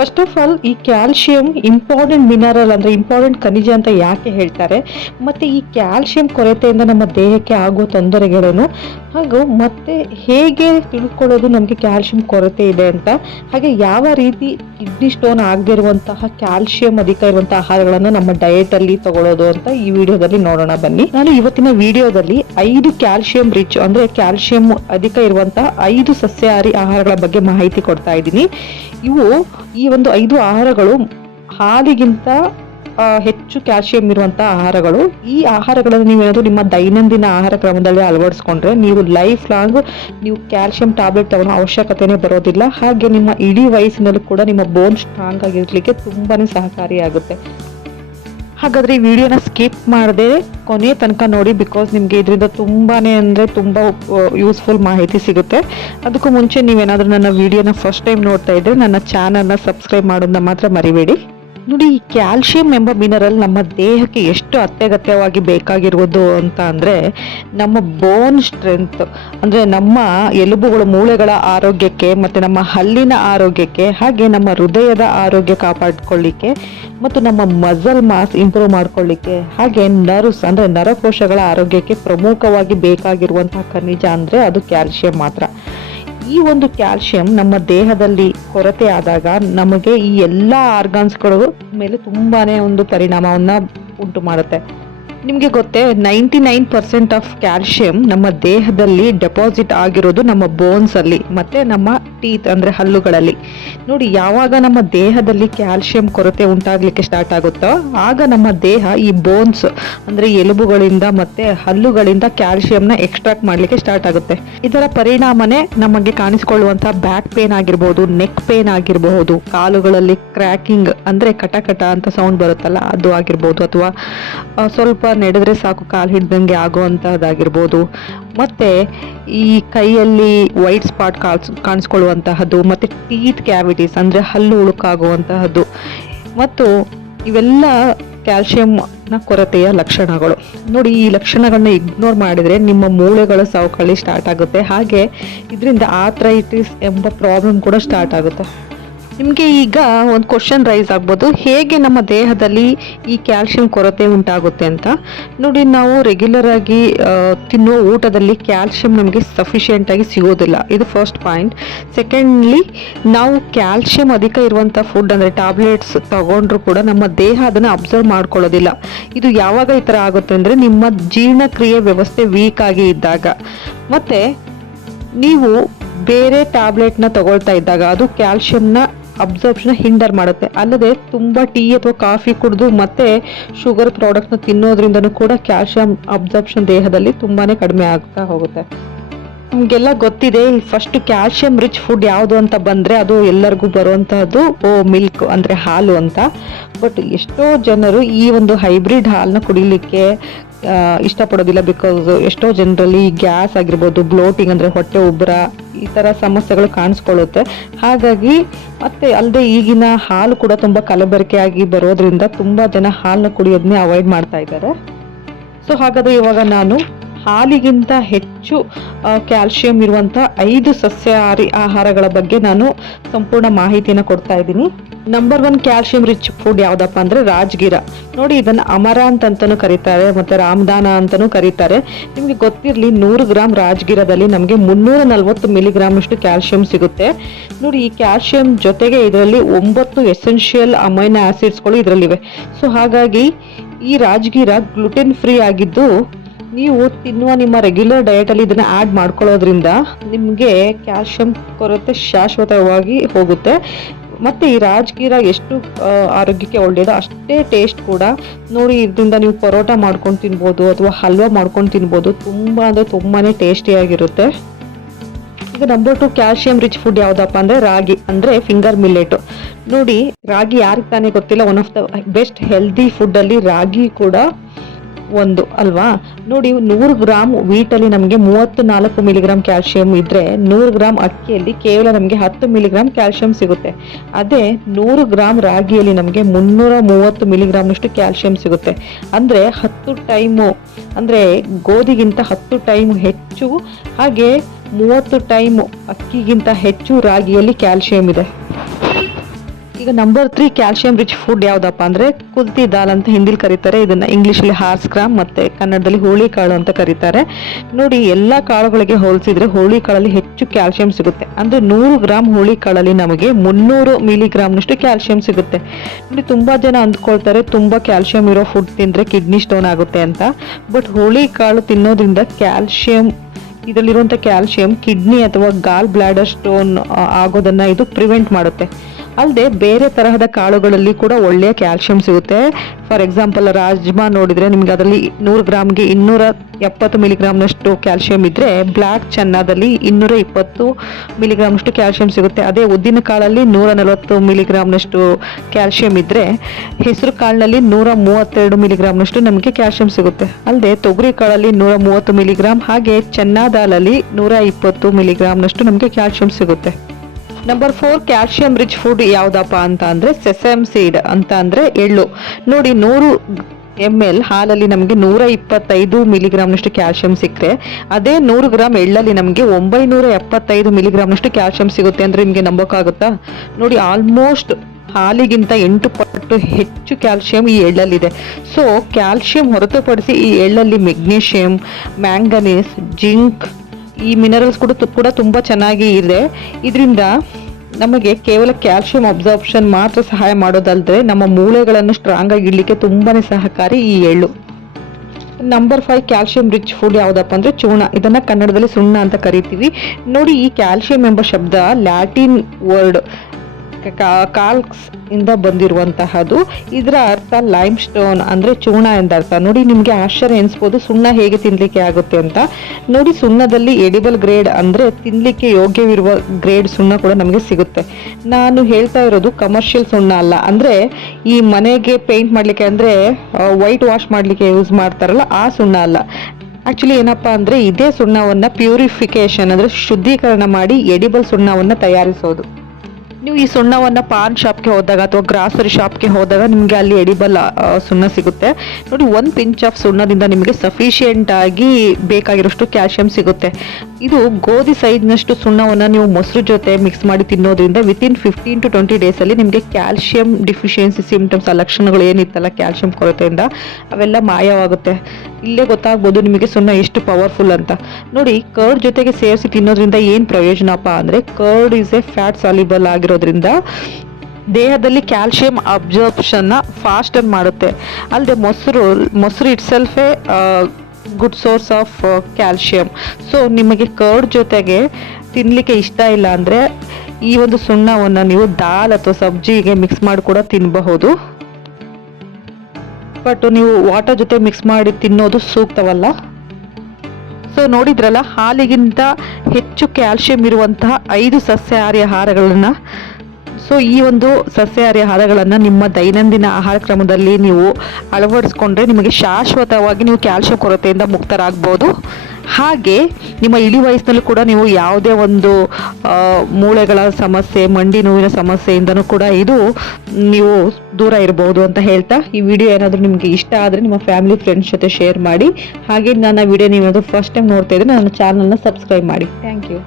First of all ಈ calcium important mineral ಅಂದರೆ important ಖನಿಜ ಅಂತ ಯಾಕೆ ಹೇಳ್ತಾರೆ, ಮತ್ತು ಈ ಕ್ಯಾಲ್ಶಿಯಂ ಕೊರತೆಯಿಂದ ನಮ್ಮ ದೇಹಕ್ಕೆ ಆಗುವ ತೊಂದರೆಗಳೇನು, ಹಾಗೂ ಮತ್ತೆ ಹೇಗೆ ತಿಳ್ಕೊಳ್ಳೋದು ನಮಗೆ ಕ್ಯಾಲ್ಶಿಯಂ ಕೊರತೆ ಇದೆ ಅಂತ, ಹಾಗೆ ಯಾವ ರೀತಿ ಕಿಡ್ನಿ ಸ್ಟೋನ್ ಆಗದೇ ಇರುವಂತಹ ಕ್ಯಾಲ್ಶಿಯಂ ಅಧಿಕ ಇರುವಂತಹ ಆಹಾರಗಳನ್ನು ನಮ್ಮ ಡಯಟಲ್ಲಿ ತಗೊಳ್ಳೋದು ಅಂತ ಈ ವಿಡಿಯೋದಲ್ಲಿ ನೋಡೋಣ ಬನ್ನಿ. ನಾನು ಇವತ್ತಿನ ವಿಡಿಯೋದಲ್ಲಿ 5 ಕ್ಯಾಲ್ಶಿಯಂ ರಿಚ್ ಅಂದರೆ ಕ್ಯಾಲ್ಶಿಯಂ ಅಧಿಕ ಇರುವಂತಹ 5 ಸಸ್ಯಾಹಾರಿ ಆಹಾರಗಳ ಬಗ್ಗೆ ಮಾಹಿತಿ ಕೊಡ್ತಾ ಇದ್ದೀನಿ. ಈ ಒಂದು 5 ಆಹಾರಗಳು ಹಾಲಿಗಿಂತ ಹೆಚ್ಚು ಕ್ಯಾಲ್ಶಿಯಂ ಇರುವಂತಹ ಆಹಾರಗಳು. ಈ ಆಹಾರಗಳನ್ನು ನೀವೇನಾದರೂ ನಿಮ್ಮ ದೈನಂದಿನ ಆಹಾರ ಕ್ರಮದಲ್ಲಿ ಅಳವಡಿಸ್ಕೊಂಡ್ರೆ ನೀವು ಲೈಫ್ ಲಾಂಗ್ ನೀವು ಕ್ಯಾಲ್ಶಿಯಂ ಟ್ಯಾಬ್ಲೆಟ್ ತಗೊಳ್ಳೋ ಅವಶ್ಯಕತೆನೇ ಬರೋದಿಲ್ಲ. ಹಾಗೆ ನಿಮ್ಮ ಇಡೀ ವಯಸ್ಸಿನಲ್ಲೂ ಕೂಡ ನಿಮ್ಮ ಬೋನ್ ಸ್ಟ್ರಾಂಗ್ ಆಗಿರ್ಲಿಕ್ಕೆ ತುಂಬಾನೇ ಸಹಕಾರಿಯಾಗುತ್ತೆ. ಹಾಗಾದ್ರೆ ಈ ವಿಡಿಯೋನ ಸ್ಕಿಪ್ ಮಾಡದೆ ಕೊನೆ ತನಕ ನೋಡಿ, ಬಿಕಾಸ್ ನಿಮಗೆ ಇದರಿಂದ ತುಂಬಾನೇ ಅಂದರೆ ತುಂಬ ಯೂಸ್ಫುಲ್ ಮಾಹಿತಿ ಸಿಗುತ್ತೆ. ಅದಕ್ಕೂ ಮುಂಚೆ ನೀವೇನಾದರೂ ನನ್ನ ವಿಡಿಯೋನ ಫಸ್ಟ್ ಟೈಮ್ ನೋಡ್ತಾ ಇದ್ರೆ ನನ್ನ ಚಾನಲ್ನ ಸಬ್ಸ್ಕ್ರೈಬ್ ಮಾಡೋದನ್ನ ಮಾತ್ರ ಮರಿಬೇಡಿ. ನೋಡಿ, ಈ ಕ್ಯಾಲ್ಶಿಯಂ ಎಂಬ ಮಿನರಲ್ ನಮ್ಮ ದೇಹಕ್ಕೆ ಎಷ್ಟು ಅತ್ಯಗತ್ಯವಾಗಿ ಬೇಕಾಗಿರುವುದು ಅಂತ ಅಂದರೆ ನಮ್ಮ ಬೋನ್ ಸ್ಟ್ರೆಂತ್ ಅಂದರೆ ನಮ್ಮ ಎಲುಬುಗಳು ಮೂಳೆಗಳ ಆರೋಗ್ಯಕ್ಕೆ ಮತ್ತು ನಮ್ಮ ಹಲ್ಲಿನ ಆರೋಗ್ಯಕ್ಕೆ, ಹಾಗೆ ನಮ್ಮ ಹೃದಯದ ಆರೋಗ್ಯ ಕಾಪಾಡಿಕೊಳ್ಳಿಕ್ಕೆ ಮತ್ತು ನಮ್ಮ ಮಸಲ್ ಮಾಸ್ ಇಂಪ್ರೂವ್ ಮಾಡ್ಕೊಳ್ಳಿಕ್ಕೆ, ಹಾಗೆ ನರ್ವ್ಸ್ ಅಂದರೆ ನರಕೋಶಗಳ ಆರೋಗ್ಯಕ್ಕೆ ಪ್ರಮುಖವಾಗಿ ಬೇಕಾಗಿರುವಂತಹ ಖನಿಜ ಅಂದರೆ ಅದು ಕ್ಯಾಲ್ಶಿಯಂ ಮಾತ್ರ. ಈ ಒಂದು ಕ್ಯಾಲ್ಶಿಯಂ ನಮ್ಮ ದೇಹದಲ್ಲಿ ಕೊರತೆ ಆದಾಗ ನಮಗೆ ಈ ಎಲ್ಲ ಆರ್ಗಾನ್ಸ್ಗಳು ಮೇಲೆ ತುಂಬಾನೇ ಒಂದು ಪರಿಣಾಮವನ್ನು ಉಂಟು ಮಾಡುತ್ತೆ. ನಿಮಗೆ ಗೊತ್ತೇ, 99% ಆಫ್ ಕ್ಯಾಲ್ಶಿಯಂ ನಮ್ಮ ದೇಹದಲ್ಲಿ ಡೆಪಾಸಿಟ್ ಆಗಿರೋದು ನಮ್ಮ ಬೋನ್ಸಲ್ಲಿ ಮತ್ತು ನಮ್ಮ ಟೀತ್ ಅಂದರೆ ಹಲ್ಲುಗಳಲ್ಲಿ. ನೋಡಿ, ಯಾವಾಗ ನಮ್ಮ ದೇಹದಲ್ಲಿ ಕ್ಯಾಲ್ಶಿಯಂ ಕೊರತೆ ಉಂಟಾಗಲಿಕ್ಕೆ ಸ್ಟಾರ್ಟ್ ಆಗುತ್ತೋ ಆಗ ನಮ್ಮ ದೇಹ ಈ ಬೋನ್ಸ್ ಅಂದರೆ ಎಲುಬುಗಳಿಂದ ಮತ್ತು ಹಲ್ಲುಗಳಿಂದ ಕ್ಯಾಲ್ಶಿಯಂನ ಎಕ್ಸ್ಟ್ರಾಕ್ಟ್ ಮಾಡಲಿಕ್ಕೆ ಸ್ಟಾರ್ಟ್ ಆಗುತ್ತೆ. ಇದರ ಪರಿಣಾಮನೇ ನಮಗೆ ಕಾಣಿಸಿಕೊಳ್ಳುವಂಥ ಬ್ಯಾಕ್ ಪೇನ್ ಆಗಿರ್ಬೋದು, ನೆಕ್ ಪೇನ್ ಆಗಿರಬಹುದು, ಕಾಲುಗಳಲ್ಲಿ ಕ್ರ್ಯಾಕಿಂಗ್ ಅಂದರೆ ಕಟ ಅಂತ ಸೌಂಡ್ ಬರುತ್ತಲ್ಲ ಅದು ಆಗಿರ್ಬೋದು, ಅಥವಾ ಸ್ವಲ್ಪ ನಡೆದ್ರೆ ಸಾಕು ಕಾಲು ಹಿಡ್ದಂಗೆ ಆಗುವಂತಹದ್ದಾಗಿರ್ಬೋದು, ಮತ್ತೆ ಈ ಕೈಯಲ್ಲಿ ವೈಟ್ ಸ್ಪಾಟ್ ಕಾಣಿಸ್ಕೊಳ್ಳುವಂತಹದ್ದು, ಮತ್ತೆ ಟೀತ್ ಕ್ಯಾವಿಟೀಸ್ ಅಂದ್ರೆ ಹಲ್ಲು ಉಳುಕಾಗುವಂತಹದ್ದು, ಮತ್ತು ಇವೆಲ್ಲ ಕ್ಯಾಲ್ಶಿಯಂನ ಕೊರತೆಯ ಲಕ್ಷಣಗಳು. ನೋಡಿ, ಈ ಲಕ್ಷಣಗಳನ್ನ ಇಗ್ನೋರ್ ಮಾಡಿದ್ರೆ ನಿಮ್ಮ ಮೂಳೆಗಳ ಸವಕಳಿ ಸ್ಟಾರ್ಟ್ ಆಗುತ್ತೆ. ಹಾಗೆ ಇದರಿಂದ ಆರ್ಥ್ರೈಟಿಸ್ ಎಂಬ ಪ್ರಾಬ್ಲಮ್ ಕೂಡ ಸ್ಟಾರ್ಟ್ ಆಗುತ್ತೆ. ನಿಮಗೆ ಈಗ ಒಂದು ಕ್ವಶನ್ ರೈಸ್ ಆಗ್ಬೋದು, ಹೇಗೆ ನಮ್ಮ ದೇಹದಲ್ಲಿ ಈ ಕ್ಯಾಲ್ಶಿಯಂ ಕೊರತೆ ಉಂಟಾಗುತ್ತೆ ಅಂತ. ನೋಡಿ, ನಾವು ರೆಗ್ಯುಲರ್ ಆಗಿ ತಿನ್ನುವ ಊಟದಲ್ಲಿ ಕ್ಯಾಲ್ಶಿಯಂ ನಮಗೆ ಸಫಿಷಿಯೆಂಟ್ ಆಗಿ ಸಿಗೋದಿಲ್ಲ, ಇದು ಫಸ್ಟ್ ಪಾಯಿಂಟ್. ಸೆಕೆಂಡ್ಲಿ, ನಾವು ಕ್ಯಾಲ್ಶಿಯಂ ಅಧಿಕ ಇರುವಂಥ ಫುಡ್ ಅಂದರೆ ಟ್ಯಾಬ್ಲೆಟ್ಸ್ ತಗೊಂಡ್ರು ಕೂಡ ನಮ್ಮ ದೇಹ ಅದನ್ನು ಅಬ್ಸರ್ವ್ ಮಾಡ್ಕೊಳ್ಳೋದಿಲ್ಲ. ಇದು ಯಾವಾಗ ಈ ಥರ ಆಗುತ್ತೆ ಅಂದರೆ ನಿಮ್ಮ ಜೀರ್ಣಕ್ರಿಯೆ ವ್ಯವಸ್ಥೆ ವೀಕ್ ಆಗಿ ಇದ್ದಾಗ, ಮತ್ತು ನೀವು ಬೇರೆ ಟ್ಯಾಬ್ಲೆಟ್ನ ತಗೊಳ್ತಾ ಇದ್ದಾಗ ಅದು ಕ್ಯಾಲ್ಶಿಯಂನ ಅಬ್ಸರ್ಪ್ಷನ್ ಹಿಂಡರ್ ಮಾಡುತ್ತೆ. ಅಲ್ಲದೆ ತುಂಬ ಟೀ ಅಥವಾ ಕಾಫಿ ಕುಡಿದು ಮತ್ತೆ ಶುಗರ್ ಪ್ರಾಡಕ್ಟ್ನ ತಿನ್ನೋದ್ರಿಂದನೂ ಕೂಡ ಕ್ಯಾಲ್ಶಿಯಂ ಅಬ್ಸರ್ಪ್ಷನ್ ದೇಹದಲ್ಲಿ ತುಂಬಾನೇ ಕಡಿಮೆ ಆಗ್ತಾ ಹೋಗುತ್ತೆ. ನಮಗೆಲ್ಲ ಗೊತ್ತಿದೆ, ಫಸ್ಟ್ ಕ್ಯಾಲ್ಶಿಯಂ ರಿಚ್ ಫುಡ್ ಯಾವುದು ಅಂತ ಬಂದರೆ ಅದು ಎಲ್ಲರಿಗೂ ಬರುವಂತಹದ್ದು ಮಿಲ್ಕ್ ಅಂದರೆ ಹಾಲು ಅಂತ. ಬಟ್ ಎಷ್ಟೋ ಜನರು ಈ ಒಂದು ಹೈಬ್ರಿಡ್ ಹಾಲನ್ನ ಕುಡಿಲಿಕ್ಕೆ ಇಷ್ಟಪಡೋದಿಲ್ಲ. ಬಿಕಾಸ್ ಎಷ್ಟೋ ಜನರಲ್ಲಿ ಗ್ಯಾಸ್ ಆಗಿರ್ಬೋದು, ಬ್ಲೋಟಿಂಗ್ ಅಂದರೆ ಹೊಟ್ಟೆ ಉಬ್ಬರ, ಈ ಥರ ಸಮಸ್ಯೆಗಳು ಕಾಣಿಸ್ಕೊಳ್ಳುತ್ತೆ. ಹಾಗಾಗಿ ಮತ್ತೆ ಅಲ್ಲದೆ ಈಗಿನ ಹಾಲು ಕೂಡ ತುಂಬ ಕಲಬೆರಕೆಯಾಗಿ ಬರೋದ್ರಿಂದ ತುಂಬ ಜನ ಹಾಲನ್ನ ಕುಡಿಯೋದನ್ನೇ ಅವಾಯ್ಡ್ ಮಾಡ್ತಾ ಇದ್ದಾರೆ. ಸೊ ಹಾಗಾದರೆ ಇವಾಗ ನಾನು ಹಾಲಿಗಿಂತ ಹೆಚ್ಚು ಕ್ಯಾಲ್ಶಿಯಂ ಇರುವಂಥ 5 ಸಸ್ಯಾಹಾರಿ ಆಹಾರಗಳ ಬಗ್ಗೆ ನಾನು ಸಂಪೂರ್ಣ ಮಾಹಿತಿಯನ್ನು ಕೊಡ್ತಾ ಇದ್ದೀನಿ. ನಂಬರ್ 1 ಕ್ಯಾಲ್ಶಿಯಂ ರಿಚ್ ಫುಡ್ ಯಾವುದಪ್ಪ ಅಂದರೆ ರಾಜಗಿರ. ನೋಡಿ, ಇದನ್ನು ಅಮರಾಂತ್ ಅಂತಲೂ ಕರೀತಾರೆ ಮತ್ತು ರಾಮದಾನ ಅಂತಲೂ ಕರೀತಾರೆ. ನಿಮಗೆ ಗೊತ್ತಿರಲಿ, 100 ಗ್ರಾಮ್ ರಾಜಗಿರದಲ್ಲಿ ನಮಗೆ 340 ಮಿಲಿಗ್ರಾಮಷ್ಟು ಕ್ಯಾಲ್ಶಿಯಂ ಸಿಗುತ್ತೆ. ನೋಡಿ, ಈ ಕ್ಯಾಲ್ಶಿಯಂ ಜೊತೆಗೆ ಇದರಲ್ಲಿ 9 ಎಸೆನ್ಷಿಯಲ್ ಅಮೈನೋ ಆಸಿಡ್ಸ್ಗಳು ಇದರಲ್ಲಿವೆ. ಸೊ ಹಾಗಾಗಿ ಈ ರಾಜಗಿರ ಗ್ಲುಟೆನ್ ಫ್ರೀ ಆಗಿದ್ದು ನೀವು ತಿನ್ನುವ ನಿಮ್ಮ ರೆಗ್ಯುಲರ್ ಡಯಟಲ್ಲಿ ಇದನ್ನು ಆ್ಯಡ್ ಮಾಡ್ಕೊಳ್ಳೋದ್ರಿಂದ ನಿಮಗೆ ಕ್ಯಾಲ್ಶಿಯಂ ಕೊರತೆ ಶಾಶ್ವತವಾಗಿ ಹೋಗುತ್ತೆ. ಮತ್ತು ಈ ರಾಜಗಿರ ಎಷ್ಟು ಆರೋಗ್ಯಕ್ಕೆ ಒಳ್ಳೆಯದು ಅಷ್ಟೇ ಟೇಸ್ಟ್ ಕೂಡ. ನೋಡಿ, ಇದರಿಂದ ನೀವು ಪರೋಟ ಮಾಡ್ಕೊಂಡು ತಿನ್ಬೋದು ಅಥವಾ ಹಲ್ವಾ ಮಾಡ್ಕೊಂಡು ತಿನ್ಬೋದು. ತುಂಬ ಅಂದರೆ ತುಂಬಾ ಟೇಸ್ಟಿಯಾಗಿರುತ್ತೆ. ಈಗ ನಂಬರ್ 2 ಕ್ಯಾಲ್ಶಿಯಂ ರಿಚ್ ಫುಡ್ ಯಾವುದಪ್ಪ ಅಂದರೆ ರಾಗಿ ಅಂದರೆ ಫಿಂಗರ್ ಮಿಲ್ಲೆಟ್. ನೋಡಿ, ರಾಗಿ ಯಾರಿಗೆ ತಾನೇ ಗೊತ್ತಿಲ್ಲ, one of the best healthy ಫುಡ್ಡಲ್ಲಿ ರಾಗಿ ಕೂಡ ಒಂದು ಅಲ್ವಾ. ನೋಡಿ, 100 ಗ್ರಾಮ್ ವೀಟಲ್ಲಿ ನಮಗೆ 34 ಮಿಲಿಗ್ರಾಮ್ ಕ್ಯಾಲ್ಶಿಯಂ ಇದ್ರೆ 100 ಗ್ರಾಮ್ ಅಕ್ಕಿಯಲ್ಲಿ ಕೇವಲ ನಮಗೆ 10 ಮಿಲಿಗ್ರಾಮ್ ಕ್ಯಾಲ್ಶಿಯಂ ಸಿಗುತ್ತೆ. ಅದೇ 100 ಗ್ರಾಮ್ ರಾಗಿಯಲ್ಲಿ ನಮಗೆ 330 ಮಿಲಿಗ್ರಾಮ್ನಷ್ಟು ಕ್ಯಾಲ್ಶಿಯಂ ಸಿಗುತ್ತೆ. ಅಂದರೆ 10 ಟೈಮು, ಅಂದರೆ ಗೋಧಿಗಿಂತ 10 ಟೈಮ್ ಹೆಚ್ಚು, ಹಾಗೆ 30 ಟೈಮ್ ಅಕ್ಕಿಗಿಂತ ಹೆಚ್ಚು ರಾಗಿಯಲ್ಲಿ ಕ್ಯಾಲ್ಶಿಯಂ ಇದೆ. ಈಗ ನಂಬರ್ 3 ಕ್ಯಾಲ್ಸಿಯಂ ರಿಚ್ ಫುಡ್ ಯಾವುದಪ್ಪ ಅಂದರೆ ಕುದ್ದಿ ದಾಲ್ ಅಂತ ಹಿಂದಿಲಿ ಕರೀತಾರೆ. ಇದನ್ನು ಇಂಗ್ಲೀಷಲ್ಲಿ ಹಾರ್ಸ್ ಗ್ರಾಮ್ ಮತ್ತು ಕನ್ನಡದಲ್ಲಿ ಹುಳಿ ಕಾಳು ಅಂತ ಕರೀತಾರೆ. ನೋಡಿ, ಎಲ್ಲ ಕಾಳುಗಳಿಗೆ ಹೋಲಿಸಿದ್ರೆ ಹುಳಿ ಕಾಳಲ್ಲಿ ಹೆಚ್ಚು ಕ್ಯಾಲ್ಸಿಯಂ ಸಿಗುತ್ತೆ. ಅಂದರೆ 100 ಗ್ರಾಮ್ ಹುಳಿ ಕಾಳಲ್ಲಿ ನಮಗೆ 300 ಮಿಲಿಗ್ರಾಮ್ನಷ್ಟು ಕ್ಯಾಲ್ಸಿಯಂ ಸಿಗುತ್ತೆ. ನೋಡಿ, ತುಂಬ ಜನ ಅಂದ್ಕೊಳ್ತಾರೆ ತುಂಬ ಕ್ಯಾಲ್ಸಿಯಂ ಇರೋ ಫುಡ್ ತಿಂದರೆ ಕಿಡ್ನಿ ಸ್ಟೋನ್ ಆಗುತ್ತೆ ಅಂತ. ಬಟ್ ಹುಳಿ ಕಾಳು ತಿನ್ನೋದ್ರಿಂದ ಇದರಲ್ಲಿರುವಂಥ ಕ್ಯಾಲ್ಸಿಯಂ ಕಿಡ್ನಿ ಅಥವಾ ಗಾಲ್ ಬ್ಲಾಡರ್ ಸ್ಟೋನ್ ಆಗೋದನ್ನು ಇದು ಪ್ರಿವೆಂಟ್ ಮಾಡುತ್ತೆ. ಅಲ್ಲದೆ ಬೇರೆ ತರಹದ ಕಾಳುಗಳಲ್ಲಿ ಕೂಡ ಒಳ್ಳೆಯ ಕ್ಯಾಲ್ಸಿಯಂ ಸಿಗುತ್ತೆ. ಫಾರ್ ಎಕ್ಸಾಂಪಲ್ ರಾಜ್ಮಾ ನೋಡಿದರೆ ನಿಮಗೆ ಅದರಲ್ಲಿ 100 ಗ್ರಾಮ್ಗೆ 270 ಮಿಲಿಗ್ರಾಮ್ನಷ್ಟು ಕ್ಯಾಲ್ಸಿಯಂ ಇದ್ದರೆ ಬ್ಲ್ಯಾಕ್ ಚನ್ನಾದಲ್ಲಿ 220 ಮಿಲಿಗ್ರಾಮ್ನಷ್ಟು ಕ್ಯಾಲ್ಸಿಯಂ ಸಿಗುತ್ತೆ. ಅದೇ ಉದ್ದಿನ ಕಾಳಲ್ಲಿ 140 ಮಿಲಿಗ್ರಾಮ್ನಷ್ಟು ಕ್ಯಾಲ್ಸಿಯಂ ಇದ್ದರೆ ಹೆಸರು ಕಾಳಿನಲ್ಲಿ 132 ಮಿಲಿಗ್ರಾಮ್ನಷ್ಟು ನಮಗೆ ಕ್ಯಾಲ್ಸಿಯಂ ಸಿಗುತ್ತೆ. ಅಲ್ಲದೆ ತೊಗರಿ ಕಾಳಲ್ಲಿ 130 ಮಿಲಿಗ್ರಾಮ್, ಹಾಗೆ ಚೆನ್ನಾ ದಾಲಲ್ಲಿ 120 ಮಿಲಿಗ್ರಾಮ್ನಷ್ಟು ನಮಗೆ ಕ್ಯಾಲ್ಸಿಯಂ ಸಿಗುತ್ತೆ. ನಂಬರ್ 4 ಕ್ಯಾಲ್ಸಿಯಂ ರಿಚ್ ಫುಡ್ ಯಾವುದಪ್ಪ ಅಂತ ಅಂದರೆ ಸೆಸಮ್ ಸೀಡ್ ಅಂತ ಅಂದರೆ ಎಳ್ಳು. ನೋಡಿ, 100 ml ಹಾಲಲ್ಲಿ ನಮಗೆ 125 ಮಿಲಿಗ್ರಾಮ್ನಷ್ಟು ಕ್ಯಾಲ್ಸಿಯಂ ಸಿಕ್ಕರೆ ಅದೇ 100 ಗ್ರಾಮ್ ಎಳ್ಳಲ್ಲಿ ನಮಗೆ 975 ಮಿಲಿಗ್ರಾಮ್ನಷ್ಟು ಕ್ಯಾಲ್ಸಿಯಂ ಸಿಗುತ್ತೆ. ಅಂದರೆ ನಿಮಗೆ ನಂಬೋಕ್ಕಾಗುತ್ತಾ? ನೋಡಿ, ಆಲ್ಮೋಸ್ಟ್ ಹಾಲಿಗಿಂತ 8 ಪಟ್ಟು ಹೆಚ್ಚು ಕ್ಯಾಲ್ಸಿಯಂ ಈ ಎಳ್ಳಲ್ಲಿದೆ. ಸೊ ಕ್ಯಾಲ್ಸಿಯಂ ಹೊರತುಪಡಿಸಿ ಈ ಎಳ್ಳಲ್ಲಿ ಮೆಗ್ನೀಷಿಯಂ, ಮ್ಯಾಂಗನೀಸ್, ಜಿಂಕ್ ಈ ಮಿನರಲ್ಸ್ ಕೂಡ ತುಂಬ ಚೆನ್ನಾಗಿ ಇದೆ. ಇದರಿಂದ ನಮಗೆ ಕೇವಲ ಕ್ಯಾಲ್ಸಿಯಂ ಅಬ್ಸಾರ್ಪ್ಷನ್ ಮಾತ್ರ ಸಹಾಯ ಮಾಡೋದಲ್ಲದೆ ನಮ್ಮ ಮೂಳೆಗಳನ್ನು ಸ್ಟ್ರಾಂಗ್ ಆಗಿ ಇಡಲಿಕ್ಕೆ ತುಂಬಾ ಸಹಕಾರಿ ಈ ಎಳ್ಳು. ನಂಬರ್ 5 ಕ್ಯಾಲ್ಸಿಯಂ ರಿಚ್ ಫುಡ್ ಯಾವುದಪ್ಪ ಅಂದರೆ ಚೂರ್ಣ. ಇದನ್ನು ಕನ್ನಡದಲ್ಲಿ ಸುಣ್ಣ ಅಂತ ಕರಿತೀವಿ. ನೋಡಿ, ಈ ಕ್ಯಾಲ್ಸಿಯಂ ಎಂಬ ಶಬ್ದ ಲ್ಯಾಟಿನ್ ವರ್ಡ್ ಕಾಲ್ಕ್ಸ್ ಇಂದ ಬಂದಿರುವಂತಹದ್ದು. ಇದರ ಅರ್ಥ ಲೈಮ್ ಸ್ಟೋನ್ ಅಂದರೆ ಚೂರ್ಣ ಎಂದರ್ಥ. ನೋಡಿ, ನಿಮಗೆ ಆಶ್ಚರ್ಯ ಎನಿಸ್ಬೋದು ಸುಣ್ಣ ಹೇಗೆ ತಿನ್ನಲಿಕ್ಕೆ ಆಗುತ್ತೆ ಅಂತ. ನೋಡಿ, ಸುಣ್ಣದಲ್ಲಿ ಎಡಿಬಲ್ ಗ್ರೇಡ್ ಅಂದರೆ ತಿನ್ನಲಿಕ್ಕೆ ಯೋಗ್ಯವಿರುವ ಗ್ರೇಡ್ ಸುಣ್ಣ ಕೂಡ ನಮಗೆ ಸಿಗುತ್ತೆ. ನಾನು ಹೇಳ್ತಾ ಇರೋದು ಕಮರ್ಷಿಯಲ್ ಸುಣ್ಣ ಅಲ್ಲ. ಅಂದರೆ ಈ ಮನೆಗೆ ಪೇಂಟ್ ಮಾಡಲಿಕ್ಕೆ ಅಂದರೆ ವೈಟ್ ವಾಶ್ ಮಾಡಲಿಕ್ಕೆ ಯೂಸ್ ಮಾಡ್ತಾರಲ್ಲ ಆ ಸುಣ್ಣ ಅಲ್ಲ. ಆ್ಯಕ್ಚುಲಿ ಏನಪ್ಪ ಅಂದರೆ ಇದೇ ಸುಣ್ಣವನ್ನು ಪ್ಯೂರಿಫಿಕೇಶನ್ ಅಂದರೆ ಶುದ್ಧೀಕರಣ ಮಾಡಿ ಎಡಿಬಲ್ ಸುಣ್ಣವನ್ನು ತಯಾರಿಸೋದು. ನೀವು ಈ ಸುಣ್ಣವನ್ನು ಪಾನ್ ಶಾಪ್ಗೆ ಹೋದಾಗ ಅಥವಾ ಗ್ರಾಸರಿ ಶಾಪ್ಗೆ ಹೋದಾಗ ನಿಮಗೆ ಅಲ್ಲಿ ಎಡಿಬಲ್ ಸುಣ್ಣ ಸಿಗುತ್ತೆ. ನೋಡಿ, 1 ಪಿಂಚ್ ಆಫ್ ಸುಣ್ಣದಿಂದ ನಿಮಗೆ ಸಫಿಷಿಯೆಂಟ್ ಆಗಿ ಬೇಕಾಗಿರೋಷ್ಟು ಕ್ಯಾಲ್ಸಿಯಂ ಸಿಗುತ್ತೆ. ಇದು ಗೋಧಿ ಸೈಜ್ನಷ್ಟು ಸುಣ್ಣವನ್ನು ನೀವು ಮೊಸರು ಜೊತೆ ಮಿಕ್ಸ್ ಮಾಡಿ ತಿನ್ನೋದ್ರಿಂದ ವಿತಿನ್ 15 to 20 ಡೇಸಲ್ಲಿ ನಿಮಗೆ ಕ್ಯಾಲ್ಸಿಯಂ ಡಿಫಿಷಿಯನ್ಸಿ ಸಿಂಪ್ಟಮ್ಸ್, ಆ ಲಕ್ಷಣಗಳು ಏನಿತ್ತಲ್ಲ ಕ್ಯಾಲ್ಸಿಯಂ ಕೊರತೆಯಿಂದ ಅವೆಲ್ಲ ಮಾಯವಾಗುತ್ತೆ. ಇಲ್ಲೇ ಗೊತ್ತಾಗ್ಬೋದು ನಿಮಗೆ ಸುಣ್ಣ ಎಷ್ಟು ಪವರ್ಫುಲ್ ಅಂತ. ನೋಡಿ, ಕರ್ಡ್ ಜೊತೆಗೆ ಸೇರಿಸಿ ತಿನ್ನೋದ್ರಿಂದ ಏನು ಪ್ರಯೋಜನಪ್ಪ ಅಂದರೆ curd is a fat soluble ಆಗಿರೋದ್ರಿಂದ ದೇಹದಲ್ಲಿ ಕ್ಯಾಲ್ಸಿಯಂ ಅಬ್ಸಾರ್ಪ್ಷನ್ನ ಫಾಸ್ಟನ್ ಮಾಡುತ್ತೆ. ಅಲ್ಲದೆ ಮೊಸರು it self a good source of calcium. So ನಿಮಗೆ ಕರ್ಡ್ ಜೊತೆಗೆ ತಿನ್ನಲಿಕ್ಕೆ ಇಷ್ಟ ಇಲ್ಲ ಅಂದರೆ ಈ ಒಂದು ಸುಣ್ಣವನ್ನು ನೀವು ದಾಲ್ ಅಥವಾ ಸಬ್ಜಿಗೆ ಮಿಕ್ಸ್ ಮಾಡಿ ಕೂಡ ತಿನ್ನಬಹುದು. ಬಟ್ ನೀವು ವಾಟರ್ ಜೊತೆ ಮಿಕ್ಸ್ ಮಾಡಿ ತಿನ್ನೋದು ಸೂಕ್ತವಲ್ಲ. ಸೊ ನೋಡಿದ್ರಲ್ಲ, ಹಾಲಿಗಿಂತ ಹೆಚ್ಚು ಕ್ಯಾಲ್ಸಿಯಂ ಇರುವಂತಹ 5 ಸಸ್ಯಾಹಾರಿ ಆಹಾರಗಳನ್ನು. ಸೊ ಈ ಒಂದು ಸಸ್ಯಾಹಾರಿ ಆಹಾರಗಳನ್ನು ನಿಮ್ಮ ದೈನಂದಿನ ಆಹಾರ ಕ್ರಮದಲ್ಲಿ ನೀವು ಅಳವಡಿಸ್ಕೊಂಡ್ರೆ ನಿಮಗೆ ಶಾಶ್ವತವಾಗಿ ನೀವು ಕ್ಯಾಲ್ಸಿಯಂ ಕೊರತೆಯಿಂದ ಮುಕ್ತರಾಗ್ಬೋದು. ಹಾಗೆ ನಿಮ್ಮ ಇಳಿ ವಯಸ್ಸಿನಲ್ಲೂ ಕೂಡ ನೀವು ಯಾವುದೇ ಒಂದು ಮೂಳೆಗಳ ಸಮಸ್ಯೆ, ಮಂಡಿ ನೋವಿನ ಸಮಸ್ಯೆಯಿಂದನೂ ಕೂಡ ನೀವು ದೂರ ಇರಬಹುದು ಅಂತ ಹೇಳ್ತಾ, ಈ ವಿಡಿಯೋ ಏನಾದರೂ ನಿಮಗೆ ಇಷ್ಟ ಆದರೆ ನಿಮ್ಮ ಫ್ಯಾಮಿಲಿ ಫ್ರೆಂಡ್ಸ್ ಜೊತೆ ಶೇರ್ ಮಾಡಿ. ಹಾಗೆ ನನ್ನ ವಿಡಿಯೋ ನೀವೇನಾದರೂ ಫಸ್ಟ್ ಟೈಮ್ ನೋಡ್ತಾ ಇದ್ರೆ ನನ್ನ ಚಾನಲ್ನ ಸಬ್ಸ್ಕ್ರೈಬ್ ಮಾಡಿ. Thank you.